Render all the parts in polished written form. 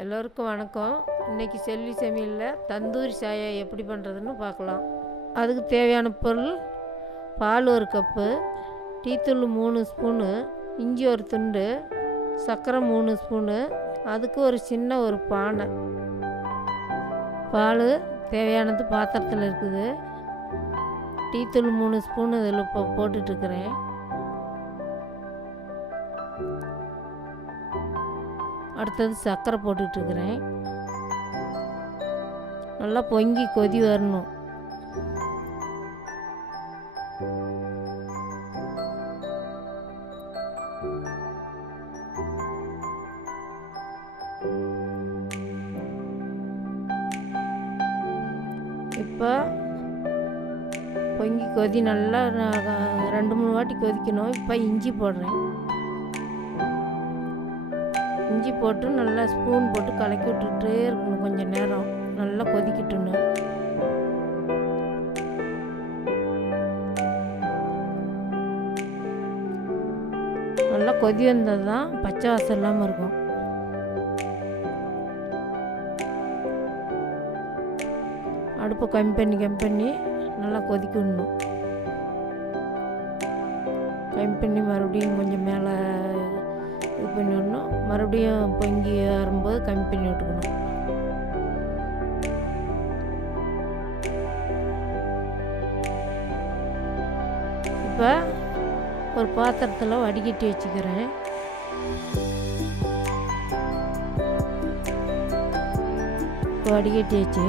எல்லோருக்கும் வணக்கம். இன்றைக்கி செல்வி சமையலில் தந்தூரி சாயை எப்படி பண்ணுறதுன்னு பார்க்கலாம். அதுக்கு தேவையான பொருள்: பால் 1 கப்பு, டீத்தூள் 3 ஸ்பூனு, இஞ்சி 1 துண்டு, சர்க்கரை 3 ஸ்பூனு, அதுக்கு ஒரு சின்ன பானை. பால் தேவையானது பாத்திரத்தில் இருக்குது. டீத்தூள் 3 ஸ்பூனு இதில் இப்போ போட்டுட்ருக்கிறேன். அடுத்தது சர்க்கரை போட்டுட்ருக்கிறேன். நல்லா பொங்கி கொதி வரணும். இப்போ பொங்கி கொதி நல்லா 2-3 வாட்டி கொதிக்கணும். இப்போ இஞ்சி போடுறேன். இஞ்சி போட்டு நல்லா ஸ்பூன் போட்டு கலக்கி விட்டுட்டே இருக்கணும். கொஞ்சம் நேரம் நல்லா கொதிக்கிட்டணும். நல்லா கொதி வந்தது தான் பச்சை வாசம் இல்லாமல் இருக்கும். அடுப்பை கம்மி பண்ணி நல்லா கொதிக்க விடணும். கம்மி பண்ணி மறுபடியும் கொஞ்சம் மேலே இது பண்ணி விடணும். மறுபடியும் பொங்கி வரும்போது கம்மி பண்ணி விட்டுக்கணும். இப்போ ஒரு பாத்திரத்தில் வடிகட்டி வச்சுக்கிறேன். இப்போ வடிகட்டி வச்சு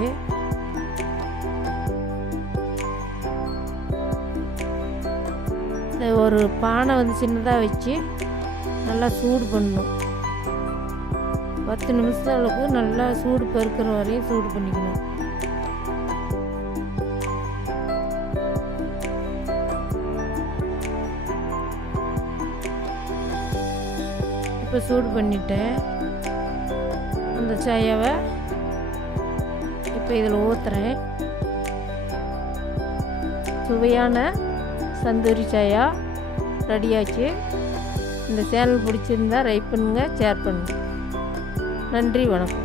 ஒரு பானை சின்னதாக வச்சு நல்லா சூடு பண்ணணும். 10 நிமிஷம் அளவுக்கு நல்லா சூடு பெருக்கிற வரையும் சூடு பண்ணிக்கணும். இப்போ சூடு பண்ணிட்டேன். அந்த சாயாவை இப்போ இதில் ஊற்றுறேன். சுவையான தந்தூரி சாயா ரெடியாச்சு. இந்த சேனல் பிடிச்சிருந்தா லைக் பண்ணுங்கள், ஷேர் பண்ணுங்கள். நன்றி, வணக்கம்.